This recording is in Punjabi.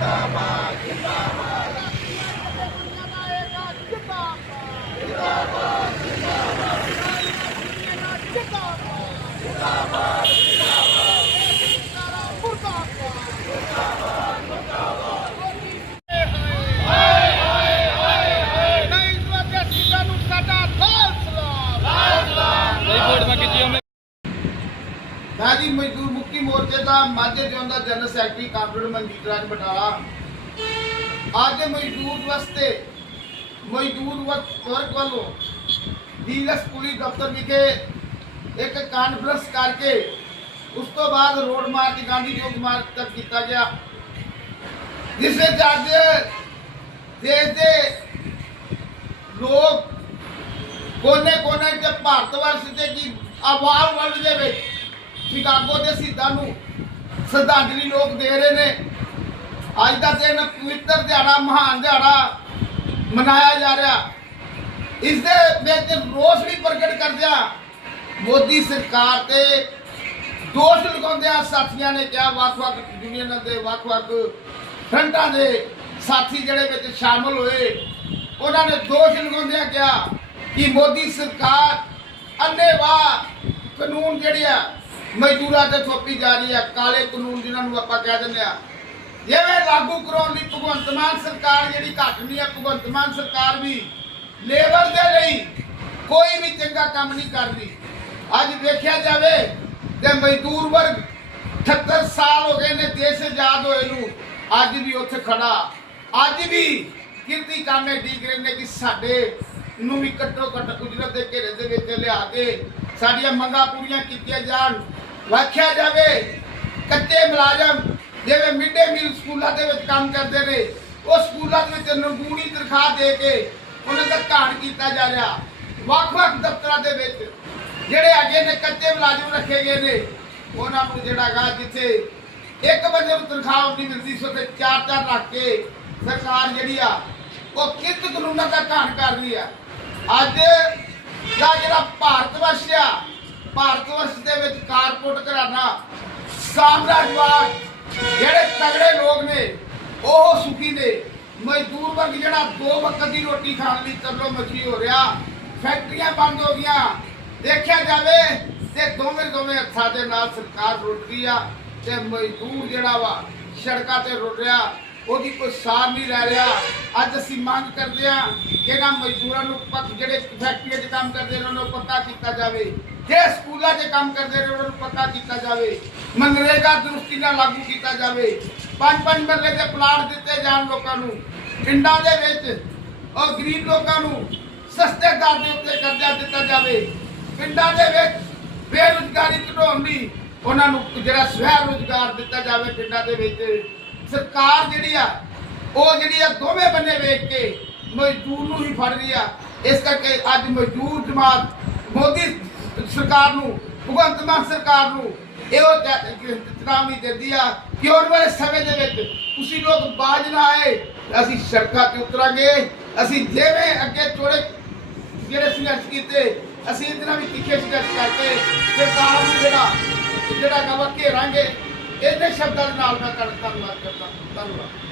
Kitama, Kitama, Kitama, Kitama, Kitama, Kitama, Kitama, Kitama, Daddy, my dude. ਮੋਰਚੇ ਦਾ ਮਾਝੇ ਜ਼ਿਲ੍ਹਾ ਦਾ general secretary comrade Manjit Raj Batala. ਅੱਜ ਮਜ਼ਦੂਰ ਦਿਵਸ ਮਜ਼ਦੂਰ ਵਰਗ ਵੱਲੋਂ ਡੀਲਕਸ ਪੁਲਿਸ ਦਫ਼ਤਰ ਵਿਖੇ ਇੱਕ ਕਾਨਫਰੰਸ ਕਰਕੇ ਉਸ ਤੋਂ ਬਾਅਦ road march Gandhi Chowk march ਤੱਕ ਕੀਤਾ ਗਿਆ। ਜਿਸ ਵਿੱਚ ਅੱਜ ਦੇਸ਼ ਦੇ ਲੋਕ ਕੋਨੇ ਕੋਨੇ ਤੇ ਭਾਰਤ ਵਰਸ਼ ਤੇ ਕੀ ਆਵਾਜ਼ ਵਰਲਡ ਦੇ ਵਿੱਚ ਸ਼ਿਕਾਗੋ ਦੇ ਸ਼ਹੀਦਾਂ ਨੂੰ ਸ਼ਰਧਾਂਜਲੀ ਲੋਕ ਦੇ ਰਹੇ ਨੇ। ਅੱਜ ਦਾ ਦਿਨ ਪਵਿੱਤਰ ਦਿਹਾੜਾ, ਮਹਾਨ ਦਿਹਾੜਾ ਮਨਾਇਆ ਜਾ ਰਿਹਾ। ਇਸ ਦੇ ਵਿੱਚ ਰੋਸ ਵੀ ਪ੍ਰਗਟ ਕਰਦਿਆਂ ਮੋਦੀ ਸਰਕਾਰ ਤੇ ਦੋਸ਼ ਲਗਾਉਂਦਿਆਂ ਸਾਥੀਆਂ ਨੇ ਕਿਹਾ, ਵੱਖ-ਵੱਖ ਯੂਨੀਅਨਾਂ ਦੇ ਵੱਖ-ਵੱਖ ਫਰੰਟਾਂ ਦੇ ਸਾਥੀ ਜਿਹੜੇ ਵਿੱਚ ਸ਼ਾਮਲ ਹੋਏ, ਉਹਨਾਂ ਨੇ ਦੋਸ਼ ਲਗਾਉਂਦਿਆਂ ਕਿਹਾ ਕਿ ਮੋਦੀ ਸਰਕਾਰ ਅੰਨੇਵਾਹ ਕਾਨੂੰਨ ਜਿਹੜੇ ਆ ਮਜ਼ਦੂਰਾਂ ਤੇ ਥੋਪੀ ਜਾ ਰਹੀ ਹੈ ਕਾਲੇ ਕਾਨੂੰਨ ਜਿਨ੍ਹਾਂ ਨੂੰ ਆਪਾਂ ਕਹਿ ਦਿੰਦੇ ਆ। ਜਿਵੇਂ ਲਾਗੂ ਕਰਾਉਣ ਲਈ ਭਗਵੰਤ ਮਾਨ ਸਰਕਾਰ ਜਿਹੜੀ ਘੱਟ ਨਹੀਂ ਹੈ ਭਗਵੰਤ ਮਾਨ ਸਰਕਾਰ ਵੀ ਲੇਬਰ ਦੇ ਲਈ ਕੋਈ ਵੀ ਚੰਗਾ ਕੰਮ ਨਹੀਂ ਕਰਦੀ। ਅੱਜ ਵੇਖਿਆ ਜਾਵੇ ਤੇ ਮਜ਼ਦੂਰ ਵਰਗ 78 ਸਾਲ ਹੋ ਗਏ ਨੇ ਦੇਸ਼ ਆਜ਼ਾਦ ਹੋਏ ਨੂੰ, ਅੱਜ ਵੀ ਉੱਥੇ ਖੜਾ। ਅੱਜ ਵੀ ਕਿਰਤੀ ਕਾਮੇ ਡੀਕ ਰਹੇ ਨੇ ਕਿ ਸਾਡੇ ਨੂੰ ਵੀ ਘੱਟੋ ਘੱਟ ਉਜਰਤ ਦੇ ਘੇਰੇ ਦੇ ਵਿੱਚ ਲਿਆ ਕੇ ਸਾਡੀਆਂ ਮੰਗਾਂ ਪੂਰੀਆਂ ਕੀਤੀਆਂ ਜਾਣ। ਵਾਖਿਆ ਜਾਵੇ। ਕੱਚੇ ਮੁਲਾਜ਼ਮ ਜਿਵੇਂ ਮਿੱਡੇ ਮੀਲ ਸਕੂਲਾਂ ਦੇ ਵਿੱਚ ਕੰਮ ਕਰਦੇ ਨੇ, ਉਹ ਸਕੂਲਾਂ ਦੇ ਵਿੱਚ ਨਗੂਣੀ ਤਨਖਾਹ ਦੇ ਕੇ ਉਹਨਾਂ ਦਾ ਘਾਣ ਕੀਤਾ ਜਾ ਰਿਹਾ। ਵੱਖ-ਵੱਖ ਦਫ਼ਤਰਾਂ ਦੇ ਵਿੱਚ ਜਿਹੜੇ ਅੱਗੇ ਨੇ, ਕੱਚੇ ਮੁਲਾਜ਼ਮ ਰੱਖੇ ਗਏ ਨੇ, ਉਹਨਾਂ ਨੂੰ ਜਿਹੜਾ ਗਾ ਜਿੱਥੇ ਇੱਕ ਬੰਦੇ ਨੂੰ ਤਨਖਾਹ ਨਹੀਂ ਮਿਲਦੀ ਸੋ ਤੇ ਚਾਰ ਚਾਰ ਰੱਖ ਕੇ ਸਰਕਾਰ ਜਿਹੜੀ ਆ, ਉਹ ਕਿਰਤ ਕਾਨੂੰਨਾਂ ਦਾ ਘਾਣ ਕਰ ਰਹੀ ਆ। ਅੱਜ ਦਾ ਜਿਹੜਾ ਭਾਰਤ ਵਰਸ਼ ਆ ਭਾਰਤ ਵਰਸ਼ ਦੇ ਵਿੱਚ ਕਾਰਪੋਰਟ ਘਰਾਣਾ ਸਾਮਰਾਜਵਾਦ, ਜਿਹੜੇ ਤਗੜੇ ਲੋਕ ਨੇ, ਉਹ ਸੁਖੀ ਨੇ। ਮਜ਼ਦੂਰ ਵਰਗ ਜਿਹੜਾ ਦੋ ਵਕਤ ਦੀ ਰੋਟੀ ਖਾਣ ਲਈ ਤਰਲੋ ਮੱਛੀ ਹੋ ਰਿਹਾ, ਫੈਕਟਰੀਆਂ ਬੰਦ ਹੋ ਗਈਆਂ। ਦੇਖਿਆ ਜਾਵੇ ਤੇ ਦੋਵੇਂ ਦੋਵੇਂ ਹੱਥਾਂ ਦੇ ਨਾਲ ਸਰਕਾਰ ਰੁੱਟਦੀ ਆ ਤੇ ਮਜ਼ਦੂਰ ਜਿਹੜਾ ਵਾ ਸੜਕਾਂ ਤੇ ਰੁੱਟ ਰਿਹਾ, ਉਹਦੀ ਕੋਈ ਸਾਰ ਨਹੀਂ ਲੈ ਰਿਹਾ। ਅੱਜ ਅਸੀਂ ਮੰਗ ਕਰਦੇ ਆ ਕਿ ਇਹਨਾਂ ਮਜ਼ਦੂਰਾਂ ਨੂੰ ਪੱਕ ਜਿਹੜੇ ਫੈਕਟਰੀਆਂ 'ਚ ਕੰਮ ਕਰਦੇ ਨੇ, ਉਹਨਾਂ ਨੂੰ ਪੱਕਾ ਕੀਤਾ ਜਾਵੇ। ਜੇ ਸਕੂਲਾਂ 'ਚ ਕੰਮ ਕਰਦੇ ਨੇ ਉਹਨਾਂ ਨੂੰ ਪੱਕਾ ਕੀਤਾ ਜਾਵੇ ਮਨਰੇਗਾ ਦਰੁਸਤੀ ਨਾਲ ਲਾਗੂ ਕੀਤਾ ਜਾਵੇ ਪੰਜ ਪੰਜ ਮਰਲੇ ਦੇ ਪਲਾਟ ਦਿੱਤੇ ਜਾਣ ਲੋਕਾਂ ਨੂੰ, ਪਿੰਡਾਂ ਦੇ ਵਿੱਚ ਔਰ ਗਰੀਬ ਲੋਕਾਂ ਨੂੰ ਸਸਤੇ ਦਰ ਦੇ ਉੱਤੇ ਕਰਜ਼ਾ ਦਿੱਤਾ ਜਾਵੇ, ਪਿੰਡਾਂ ਦੇ ਵਿੱਚ ਬੇਰੁਜ਼ਗਾਰੀ ਘਟਾਉਣ ਲਈ ਉਹਨਾਂ ਨੂੰ ਜਿਹੜਾ ਸਵੈ ਰੁਜ਼ਗਾਰ ਦਿੱਤਾ ਜਾਵੇ ਪਿੰਡਾਂ ਦੇ ਵਿੱਚ, ਸਰਕਾਰ ਜਿਹੜੀ ਆ, ਉਹ ਜਿਹੜੀ ਆ ਦੋਵੇਂ ਬੰਨੇ ਵੇਖ ਕੇ ਮਜ਼ਦੂਰ ਨੂੰ ਹੀ ਫੜ ਰਹੀ ਆ, ਇਸ ਕਰਕੇ ਅੱਜ ਮਜ਼ਦੂਰ ਜਮਾਤ ਮੋਦੀ ਸਰਕਾਰ ਨੂੰ, ਭਗਵੰਤ ਮਾਨ ਸਰਕਾਰ ਨੂੰ ਇਹੋ ਚੇਤਾਵਨੀ ਦਿੰਦੀ ਆ ਕਿ ਆਉਣ ਵਾਲੇ ਸਮੇਂ ਦੇ ਵਿੱਚ ਤੁਸੀਂ ਲੋਕ ਬਾਜ ਨਾ ਆਏ, ਅਸੀਂ ਸੜਕਾਂ ਤੇ ਉਤਰਾਂਗੇ, ਅਸੀਂ ਜਿਵੇਂ ਅੱਗੇ ਥੋੜੇ ਜਿਹੜੇ ਸੰਘਰਸ਼ ਕੀਤੇ, ਅਸੀਂ ਇਹਦੇ ਨਾਲ ਵੀ ਤਿੱਖੇ ਸੰਘਰਸ਼ ਕਰਕੇ ਸਰਕਾਰ ਨੂੰ ਜਿਹੜਾ ਜਿਹੜਾ ਕਵਾ ਘੇਰਾਂਗੇ, ਇਹਦੇ ਸ਼ਬਦਾਂ ਦੇ ਨਾਲ ਮੈਂ ਕਰ ਧੰਨਵਾਦ ਕਰਦਾ, ਧੰਨਵਾਦ।